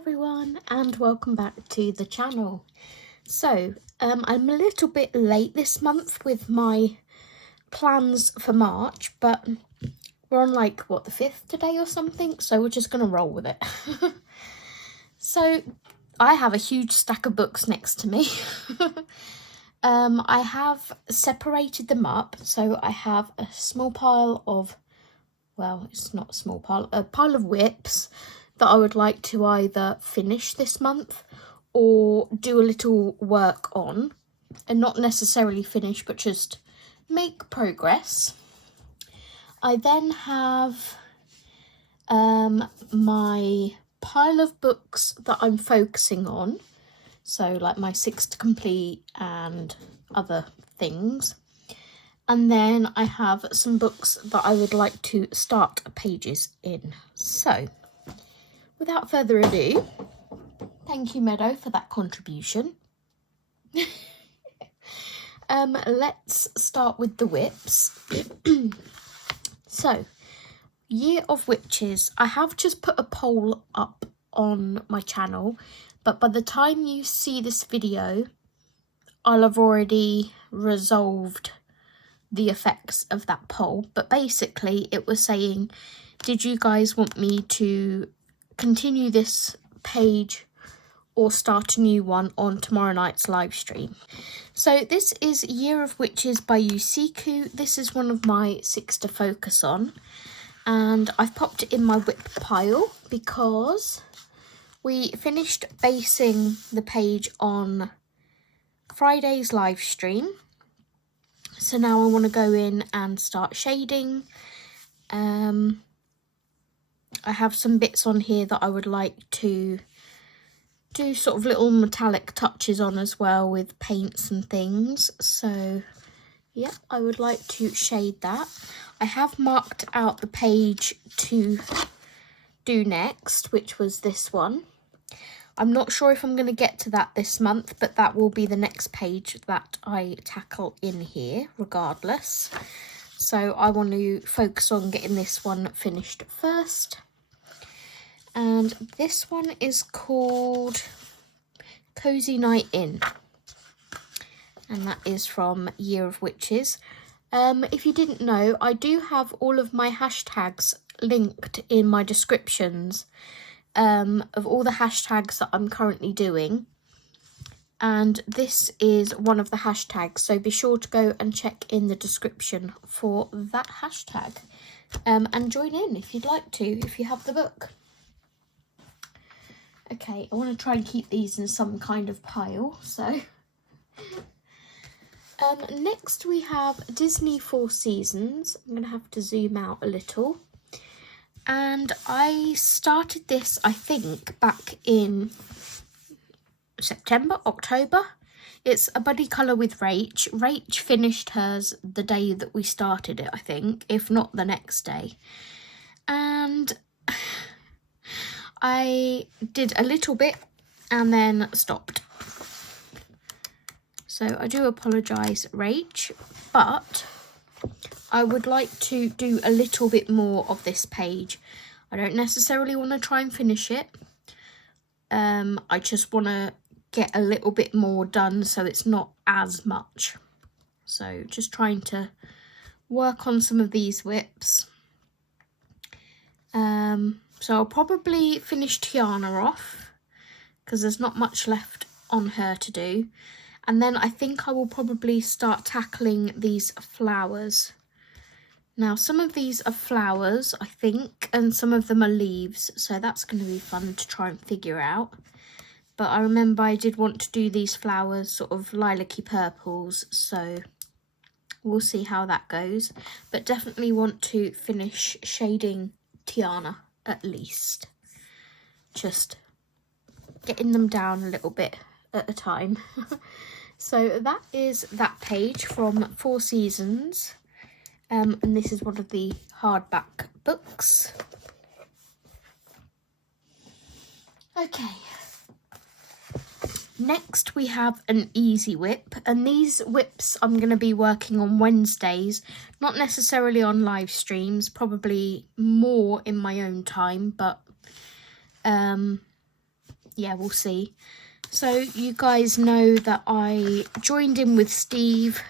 everyone and welcome back to the channel. So I'm a little bit late this month with my plans for March, but we're on like the 5th today or something, so we're just gonna roll with it. So I have a huge stack of books next to me. I have separated them up, so I have a small pile of, well, it's not a small pile, a pile of whips that I would like to either finish this month or do a little work on, and not necessarily finish but just make progress. I then have my pile of books that I'm focusing on, so like my 6 to complete and other things. And then I have some books that I would like to start pages in. So without further ado, thank you Meadow for that contribution. Let's start with the whips. So, Year of Witches. I have just put a poll up on my channel, but by the time you see this video, I'll have already resolved the effects of that poll. But basically it was saying, did you guys want me to continue this page or start a new one on tomorrow night's live stream? So this is Year of Witches by Yusiku. This is one of my 6 to focus on, and I've popped it in my whip pile because we finished basing the page on Friday's live stream. So now I want to go in and start shading. I have some bits on here that I would like to do sort of little metallic touches on as well with paints and things. So yeah, I would like to shade that. I have marked out the page to do next, which was this one. I'm not sure if I'm going to get to that this month, but that will be the next page that I tackle in here regardless. So I want to focus on getting this one finished first. And this one is called Cozy Night In, and that is from Year of Witches. If you didn't know, I do have all of my hashtags linked in my descriptions of all the hashtags that I'm currently doing, and this is one of the hashtags, so be sure to go and check in the description for that hashtag, and join in if you'd like to, if you have the book. Okay, I want to try and keep these in some kind of pile, so next we have Disney 4 Seasons. I'm going to have to zoom out a little. And I started this, I think, back in September, October. It's a buddy colour with Rach. Rach finished hers the day that we started it, I think, if not the next day. And I did a little bit and then stopped. So I do apologise, Rach, but I would like to do a little bit more of this page. I don't necessarily want to try and finish it. I just want to get a little bit more done so it's not as much. So just trying to work on some of these whips. So I'll probably finish Tiana off because there's not much left on her to do. And then I think I will probably start tackling these flowers. Now, some of these are flowers, I think, and some of them are leaves. So that's going to be fun to try and figure out. But I remember I did want to do these flowers, sort of lilac-y purples. So we'll see how that goes. But definitely want to finish shading Tiana at least. Just getting them down a little bit at a time. So that is that page from 4 Seasons. And this is one of the hardback books. Okay. Next we have an easy whip, and these whips I'm going to be working on Wednesdays, not necessarily on live streams, probably more in my own time, but yeah, we'll see. So you guys know that I joined in with Steve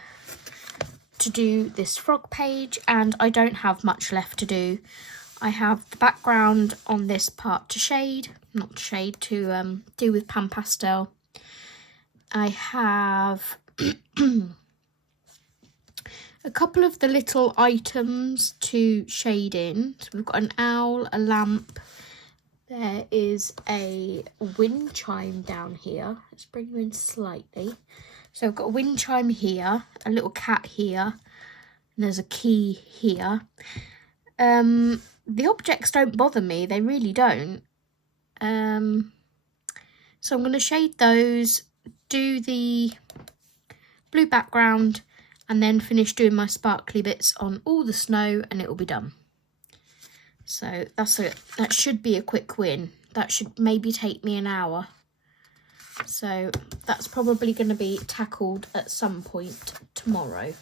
to do this frog page, and I don't have much left to do. I have the background on this part to shade, not to shade, to do with pan pastel. I have a couple of the little items to shade in. So we've got an owl, a lamp. There is a wind chime down here. Let's bring you in slightly. So I've got a wind chime here, a little cat here, and there's a key here. The objects don't bother me, they really don't. So I'm going to shade those, do the blue background, and then finish doing my sparkly bits on all the snow, and it will be done. So that should be a quick win. That should maybe take me an hour. So that's probably going to be tackled at some point tomorrow,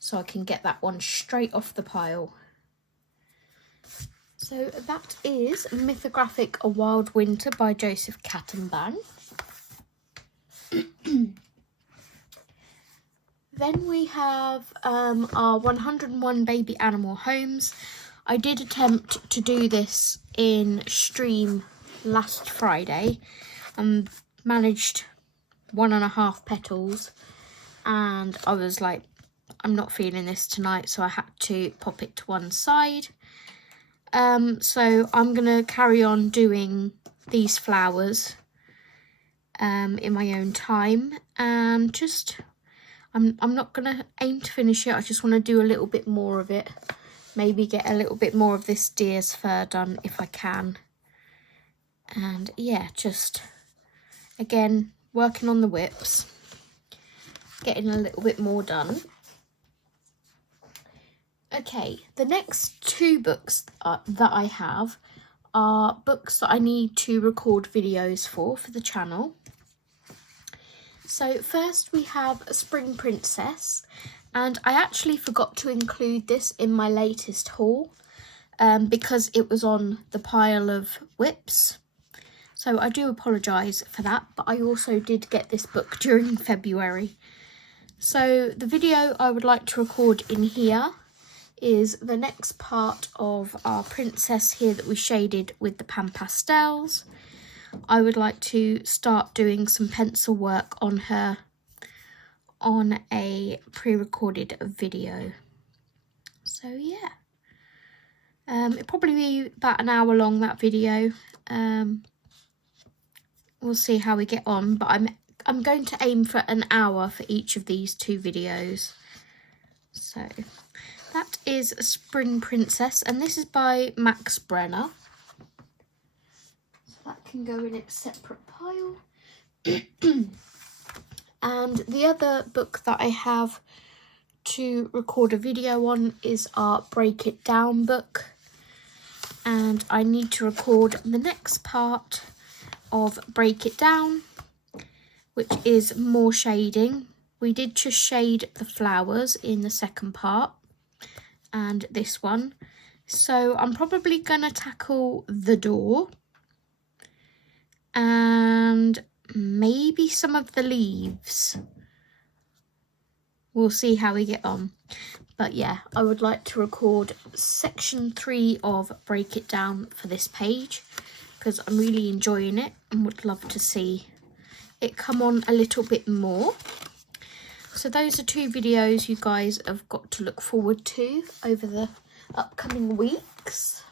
so I can get that one straight off the pile. So that is Mythographic A Wild Winter by Joseph Kattenbang. Then we have our 101 Baby Animal Homes. I did attempt to do this in stream last Friday and managed 1.5 petals, and I was like, I'm not feeling this tonight, so I had to pop it to one side. So I'm going to carry on doing these flowers in my own time, and just I'm not going to aim to finish it. I just want to do a little bit more of it. Maybe get a little bit more of this deer's fur done if I can. And yeah, just again working on the whips, getting a little bit more done. Okay, the next 2 books that I have are books that I need to record videos for the channel. So first we have Spring Princess, and I actually forgot to include this in my latest haul because it was on the pile of whips. So I do apologise for that, but I also did get this book during February. So the video I would like to record in here is the next part of our princess here that we shaded with the pan pastels. I would like to start doing some pencil work on her on a pre-recorded video. So yeah, it'll probably be about an hour long, that video. We'll see how we get on, but I'm going to aim for an hour for each of these 2 videos. So that is Spring Princess, and this is by Max Brenner. So that can go in its separate pile. And the other book that I have to record a video on is our Break It Down book. And I need to record the next part of Break It Down, which is more shading. We did just shade the flowers in the second part and this one. So I'm probably going to tackle the door and maybe some of the leaves. We'll see how we get on. But yeah, I would like to record section 3 of Break It Down for this page because I'm really enjoying it and would love to see it come on a little bit more. So those are 2 videos you guys have got to look forward to over the upcoming weeks.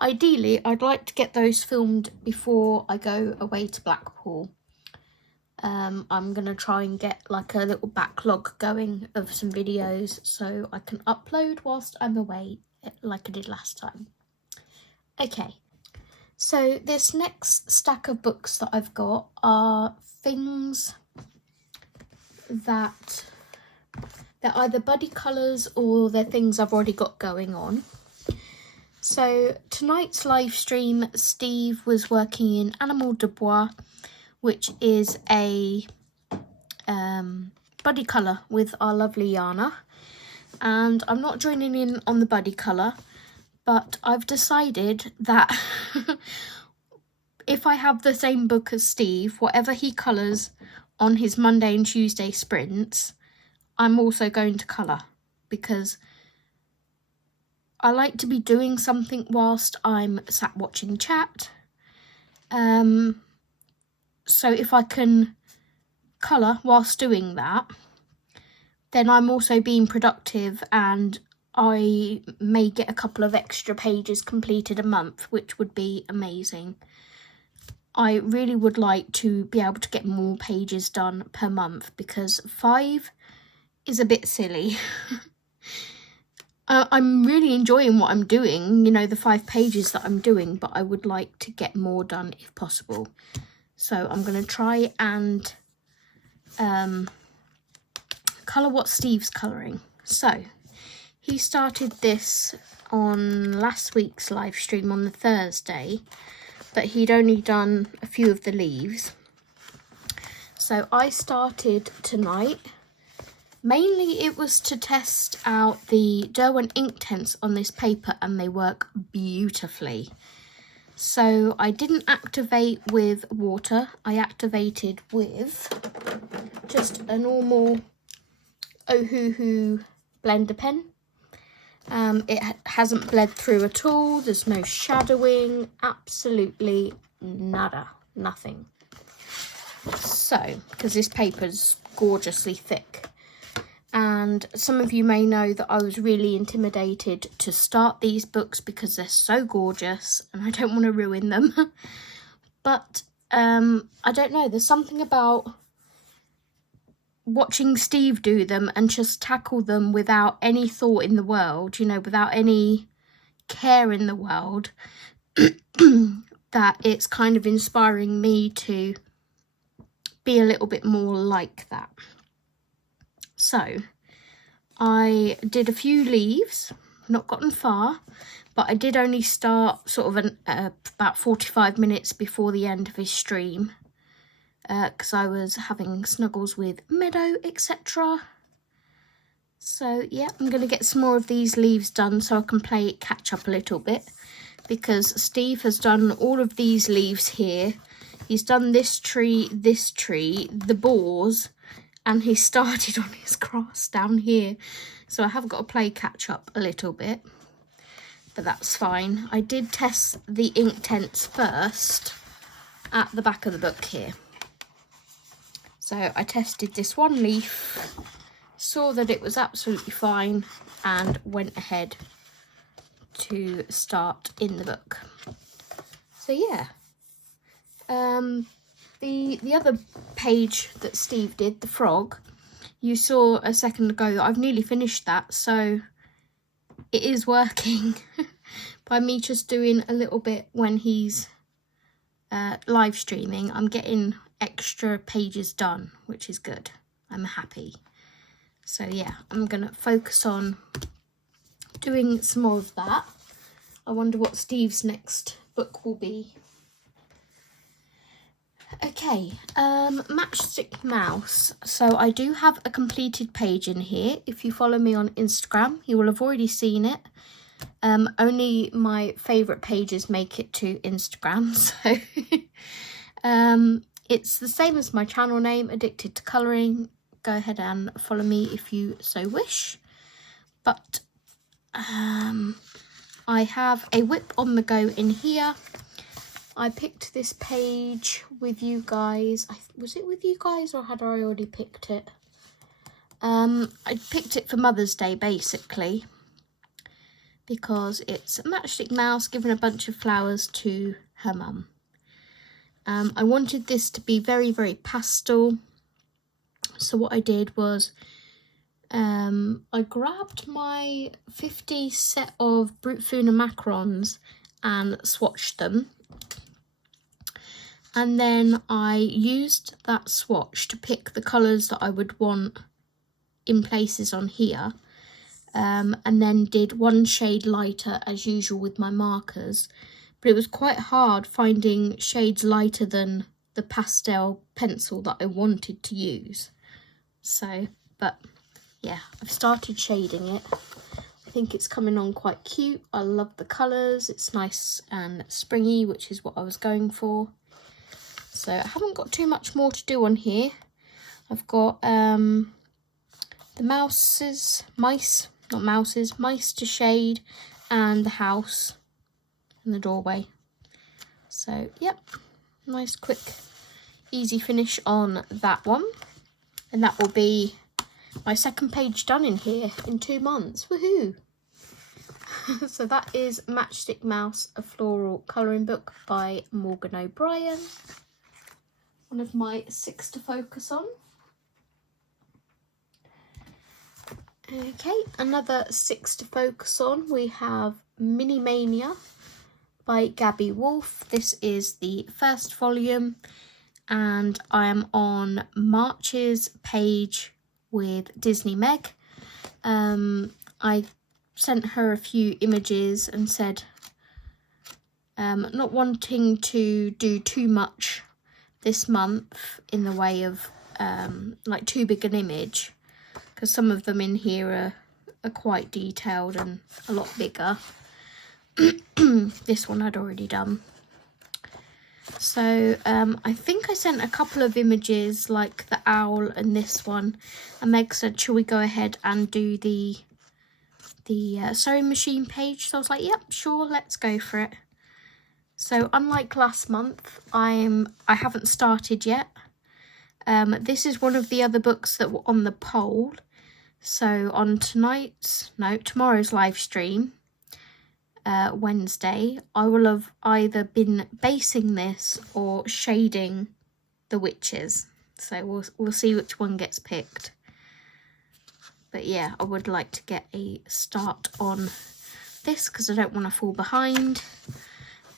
Ideally, I'd like to get those filmed before I go away to Blackpool. I'm going to try and get like a little backlog going of some videos so I can upload whilst I'm away like I did last time. Okay, so this next stack of books that I've got are things that they're either buddy colours or they're things I've already got going on. So tonight's live stream, Steve was working in Animal de Bois, which is a buddy colour with our lovely Yana. And I'm not joining in on the buddy colour, but I've decided that if I have the same book as Steve, whatever he colours on his Monday and Tuesday sprints, I'm also going to colour, because I like to be doing something whilst I'm sat watching chat. So if I can colour whilst doing that, then I'm also being productive, and I may get a couple of extra pages completed a month, which would be amazing. I really would like to be able to get more pages done per month, because 5 is a bit silly. I'm really enjoying what I'm doing, you know, the 5 pages that I'm doing, but I would like to get more done if possible. So I'm going to try and colour what Steve's colouring. So he started this on last week's live stream on the Thursday, but he'd only done a few of the leaves. So I started tonight. Mainly it was to test out the Derwent Inktense on this paper, and they work beautifully. So I didn't activate with water. I activated with just a normal Ohuhu blender pen. It hasn't bled through at all. There's no shadowing, absolutely nada, nothing. So, because this paper's gorgeously thick. And some of you may know that I was really intimidated to start these books because they're so gorgeous and I don't want to ruin them. But I don't know, there's something about watching Steve do them and just tackle them without any thought in the world, you know, without any care in the world, that it's kind of inspiring me to be a little bit more like that. So I did a few leaves, not gotten far, but I did only start sort of about 45 minutes before the end of his stream, because I was having snuggles with Meadow, etc. So yeah, I'm going to get some more of these leaves done so I can play catch up a little bit, because Steve has done all of these leaves here. He's done this tree, the boars, and he started on his grass down here. So I have got to play catch up a little bit, but that's fine. I did test the Inktense first at the back of the book here. So I tested this one leaf, saw that it was absolutely fine, and went ahead to start in the book. So yeah. The other page that Steve did, the frog, you saw a second ago that I've nearly finished that, so it is working. By me just doing a little bit when he's live streaming, I'm getting extra pages done, which is good. I'm happy. So yeah, I'm gonna focus on doing some more of that. I wonder what Steve's next book will be. Okay, Matchick Mouse. So I do have a completed page in here. If you follow me on Instagram, you will have already seen it. Only my favourite pages make it to Instagram, so it's the same as my channel name, Addicted to Colouring. Go ahead and follow me if you so wish. But I have a whip on the go in here. I picked this page with you guys. Was it with you guys, or had I already picked it? I picked it for Mother's Day, basically, because it's Mattick Mouse giving a bunch of flowers to her mum. I wanted this to be very, very pastel. So what I did was I grabbed my 50 set of Brute Funa macarons and swatched them. And then I used that swatch to pick the colours that I would want in places on here. And then did one shade lighter as usual with my markers. But it was quite hard finding shades lighter than the pastel pencil that I wanted to use. So, but yeah, I've started shading it. I think it's coming on quite cute. I love the colours. It's nice and springy, which is what I was going for. So I haven't got too much more to do on here. I've got the mice to shade, and the house and the doorway. So yep, nice quick easy finish on that one, and that will be my second page done in here in 2 months. Woohoo! So that is Mattick Mouse, a floral colouring book by Morgan O'Brien. One of my 6 to focus on. Okay, another 6 to focus on. We have Mania by Gabby Wolf. This is the first volume, and I am on March's page with Disney Meg. I sent her a few images and said not wanting to do too much this month in the way of like too big an image, because some of them in here are quite detailed and a lot bigger. This one I'd already done. So I think I sent a couple of images like the owl and this one, and Meg said, shall we go ahead and do the sewing machine page? So I was like, yep, sure, let's go for it. So unlike last month, I haven't started yet. This is one of the other books that were on the poll. So on tomorrow's live stream, Wednesday, I will have either been basing this or shading the witches. So we'll see which one gets picked. But yeah, I would like to get a start on this because I don't want to fall behind.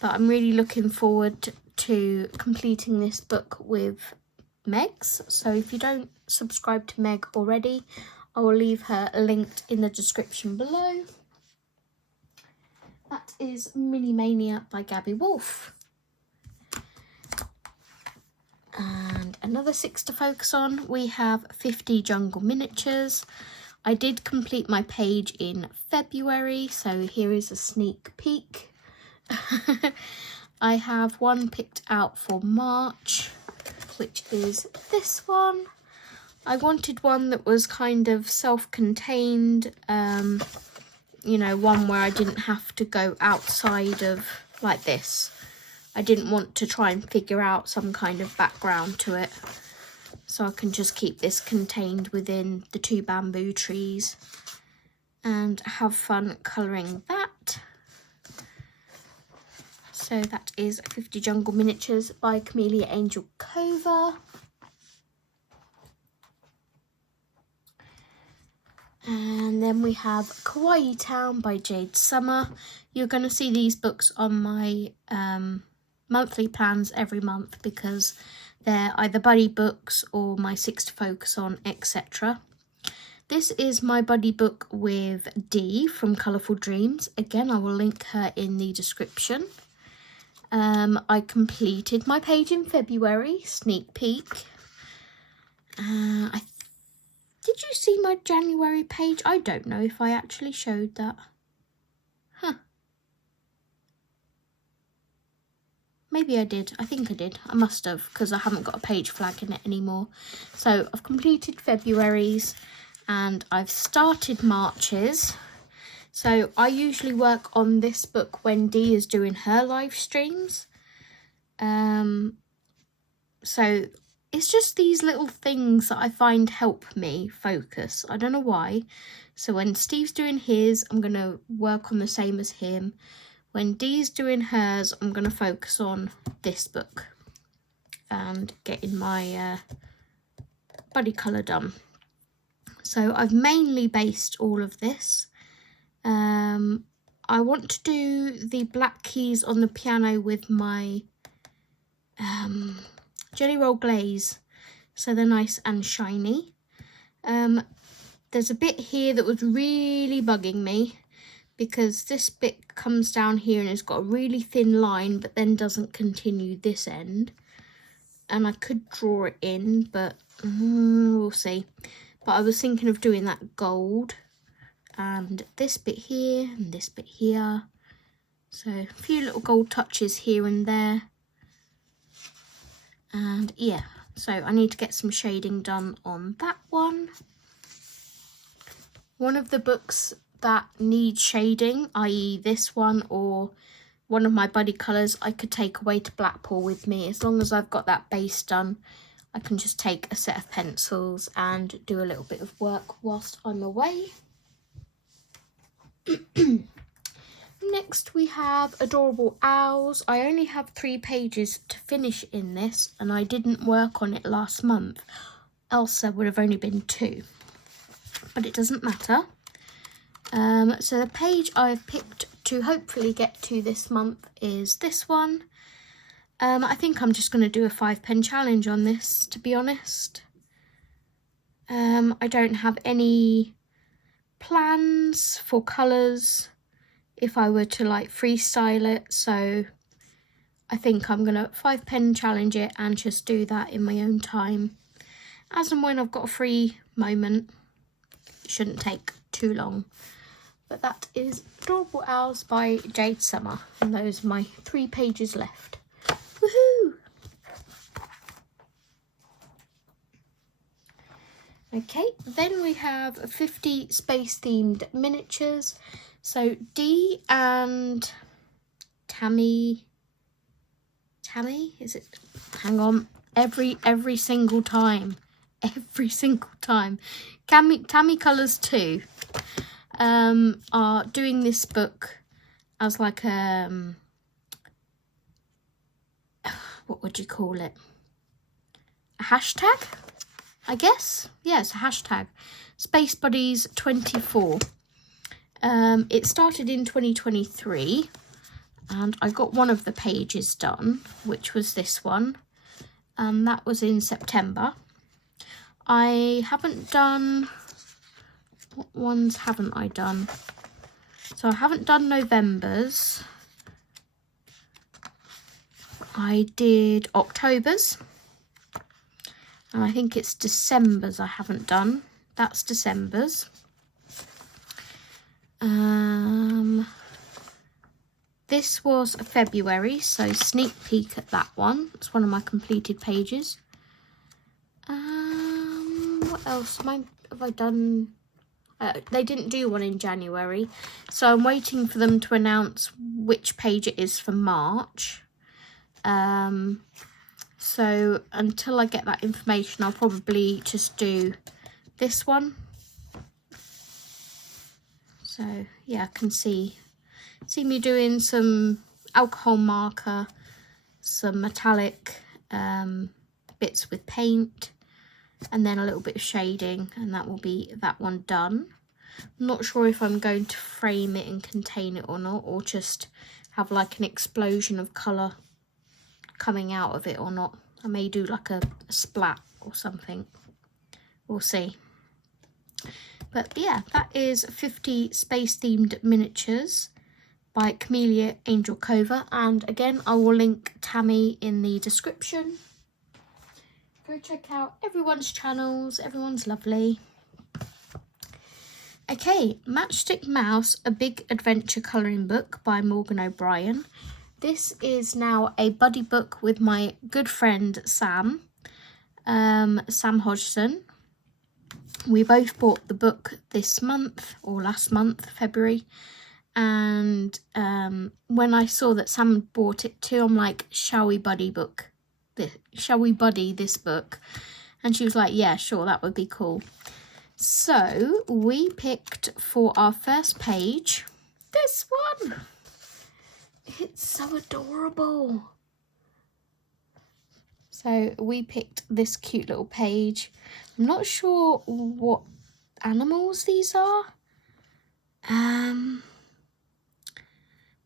But I'm really looking forward to completing this book with Meg's. So if you don't subscribe to Meg already, I will leave her linked in the description below. That is Mania by Gabby Wolf. And another 6 to focus on. We have 50 Jungle Miniatures. I did complete my page in February, so here is a sneak peek. I have one picked out for March, which is this one. I wanted one that was kind of self-contained, you know, one where I didn't have to go outside of like this. I didn't want to try and figure out some kind of background to it. So I can just keep this contained within the 2 bamboo trees and have fun colouring that. So that is 50 Jungle Miniatures by Camellia Angel Cova. And then we have Kawaii Town by Jade Summer. You're going to see these books on my monthly plans every month because they're either buddy books or my 6 to focus on, etc. This is my buddy book with Dee from Colourful Dreams. Again, I will link her in the description. I completed my page in February, sneak peek. Did you see my January page? I don't know if I actually showed that. Huh. Maybe I did. I think I did. I must have, because I haven't got a page flag in it anymore. So I've completed February's and I've started March's. So I usually work on this book when Dee is doing her live streams. So it's just these little things that I find help me focus. I don't know why. So when Steve's doing his, I'm going to work on the same as him. When Dee's doing hers, I'm going to focus on this book and getting my buddy colour done. So I've mainly based all of this. I want to do the black keys on the piano with my jelly roll glaze, so they're nice and shiny. There's a bit here that was really bugging me because this bit comes down here and it's got a really thin line but then doesn't continue this end, and I could draw it in, but we'll see. But I was thinking of doing that gold and this bit here and this bit here. So a few little gold touches here and there. And yeah, so I need to get some shading done on that one. One of the books that needs shading, i.e. this one or one of my buddy colours, I could take away to Blackpool with me. As long as I've got that base done, I can just take a set of pencils and do a little bit of work whilst I'm away. Next we have Adorable Owls. I only have 3 pages to finish in this, and I didn't work on it last month, else there would have only been 2. But it doesn't matter. So the page I've picked to hopefully get to this month is this one. I think I'm just going to do a 5-pen challenge on this, to be honest. I don't have any plans for colours if I were to like freestyle it, so I think I'm going to 5-pen challenge it and just do that in my own time. As and when I've got a free moment. It shouldn't take too long. But that is Adorable Owls by Jade Summer, and those are my 3 pages left. Woohoo! Okay, then we have 50 space-themed miniatures. So Dee and Tammy, is it? Hang on, every single time. Tammy Colours 2 are doing this book as like a, what would you call it? A hashtag, I guess? Yeah, it's a hashtag. Space Buddies 24. It started in 2023 and I got one of the pages done, which was this one. That was in September. I haven't done... What ones haven't I done? So I haven't done November's. I did October's. And I think it's December's I haven't done. That's December's. This was February, so sneak peek at that one. It's one of my completed pages. What else have I done? They didn't do one in January, so I'm waiting for them to announce which page it is for March. So until I get that information, I'll probably just do this one. So yeah, I can see me doing some alcohol marker, some metallic bits with paint, and then a little bit of shading, and that will be that one done. I'm not sure if I'm going to frame it and contain it or not, or just have like an explosion of colour coming out of it or not. I may do like a splat or something. We'll see. But yeah, that is 50 space-themed miniatures by Camellia Angel Cova. And again, I will link Tammy in the description. Go check out everyone's channels. Everyone's lovely. Okay, Mattick Mouse, A Big Adventure Colouring Book by Morgan O'Brien. This is now a buddy book with my good friend Sam, Sam Hodgson. We both bought the book this month, or last month, February. And when I saw that Sam had bought it too, I'm like, shall we buddy this book? And she was like, yeah, sure, that would be cool. So we picked for our first page this one. It's so adorable. So we picked this cute little page. I'm not sure what animals these are.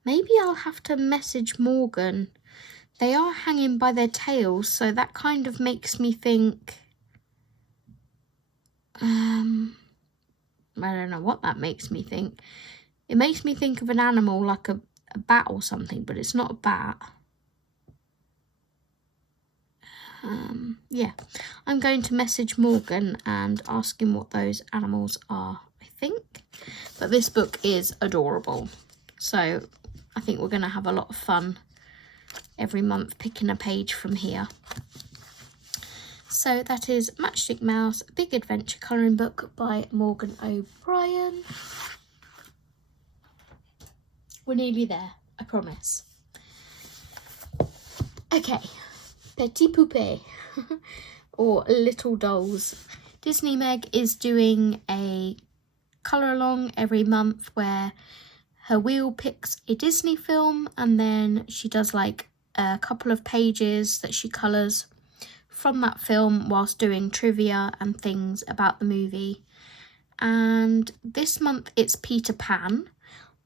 Maybe I'll have to message Morgan. They are hanging by their tails, so that kind of makes me think... I don't know what that makes me think. It makes me think of an animal like a bat or something, but it's not a bat. Yeah, I'm going to message Morgan and ask him what those animals are. I think. But this book is adorable. So I think we're going to have a lot of fun every month picking a page from here. So that is Mattick Mouse, Big Adventure Colouring Book by Morgan O'Brien. We're nearly there, I promise. Okay, Petit Poupée, or Little Dolls. Disney Meg is doing a colour along every month where her wheel picks a Disney film and then she does like a couple of pages that she colours from that film whilst doing trivia and things about the movie. And this month it's Peter Pan.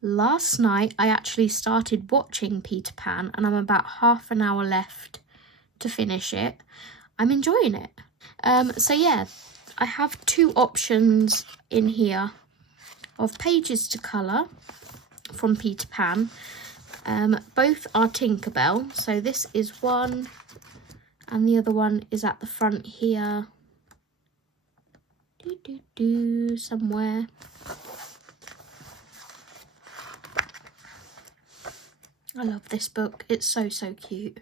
Last night I actually started watching Peter Pan and I'm about half an hour left to finish it. I'm enjoying it. So yeah, I have two options in here of pages to colour from Peter Pan. Both are Tinkerbell. So this is one and the other one is at the front here. Somewhere. I love this book. It's so cute.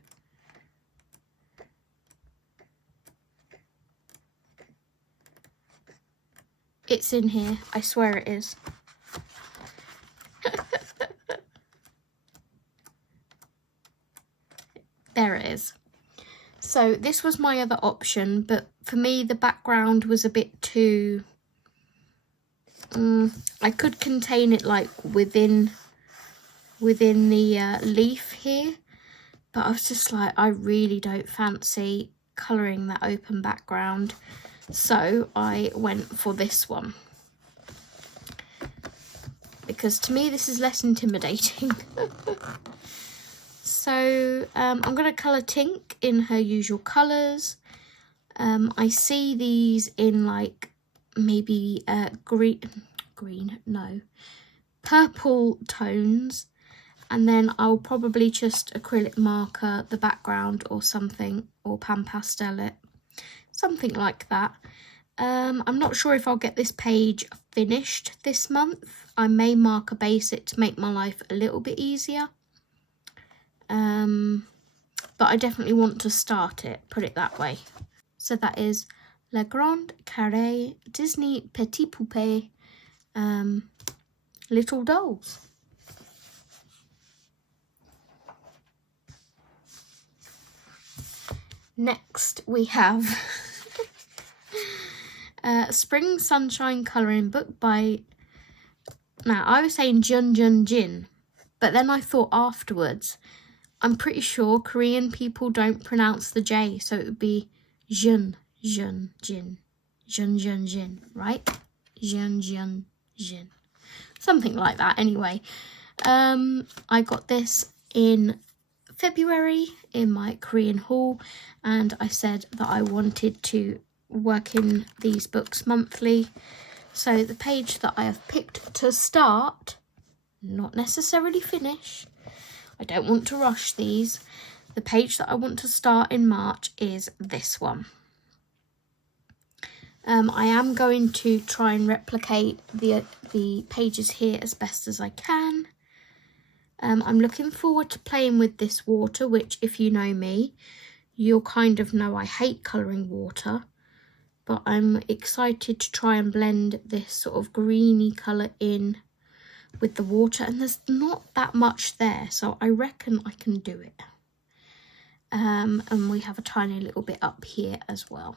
It's in here. I swear it is. There it is. So this was my other option, but for me the background was a bit too... I could contain it like within the leaf here, but I was just like, I really don't fancy colouring that open background. So I went for this one. Because to me this is less intimidating. So I'm going to colour Tink in her usual colours. I see these in like maybe purple tones. And then I'll probably just acrylic marker the background or something, or pan pastel it. Something like that. I'm not sure if I'll get this page finished this month. I may marker base it to make my life a little bit easier. But I definitely want to start it, put it that way. So that is Le Grand Carré Disney Petit Poupée Little Dolls. Next we have Spring Sunshine Colouring Book by... Now, I was saying Jin, but then I thought afterwards, I'm pretty sure Korean people don't pronounce the J, so it would be Jin, right? Jin. Something like that, anyway. I got this in February in my Korean haul, and I said that I wanted to work in these books monthly. So the page that I have picked to start, not necessarily finish, I don't want to rush these. The page that I want to start in March is this one. I am going to try and replicate the pages here as best as I can. I'm looking forward to playing with this water, which if you know me, you'll kind of know I hate colouring water. But I'm excited to try and blend this sort of greeny colour in with the water. And there's not that much there, so I reckon I can do it. And we have a tiny little bit up here as well.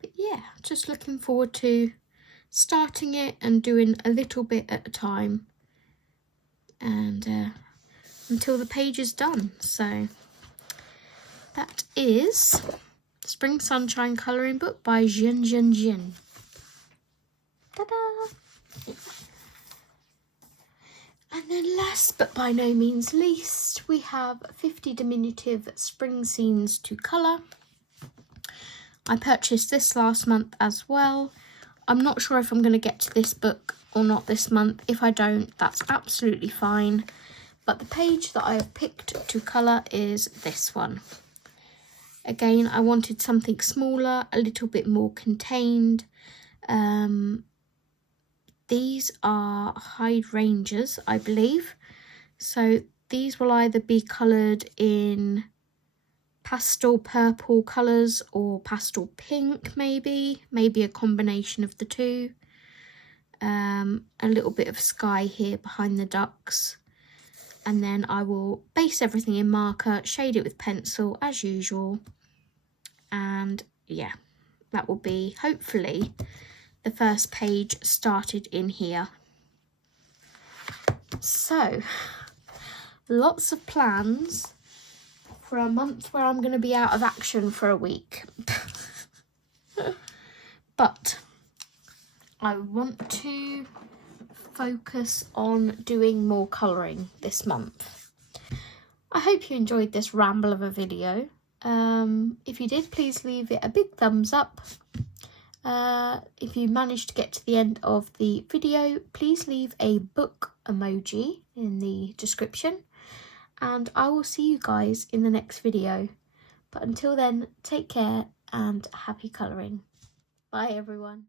But yeah, just looking forward to starting it and doing a little bit at a time. And until the page is done. So that is Spring Sunshine Colouring Book by Jin. Ta-da! And then last but by no means least, we have 50 Diminutive Spring Scenes to Colour. I purchased this last month as well. I'm not sure if I'm going to get to this book or not this month. If I don't, that's absolutely fine. But the page that I have picked to colour is this one. Again, I wanted something smaller, a little bit more contained. These are hydrangeas, I believe. So these will either be coloured in pastel purple colours or pastel pink, maybe a combination of the two. A little bit of sky here behind the ducks, and then I will base everything in marker, shade it with pencil as usual, and yeah, that will be hopefully the first page started in here. So lots of plans for a month where I'm going to be out of action for a week. But I want to focus on doing more colouring this month. I hope you enjoyed this ramble of a video. If you did, please leave it a big thumbs up. If you managed to get to the end of the video, please leave a book emoji in the description, and I will see you guys in the next video. But until then, take care and happy colouring. Bye everyone.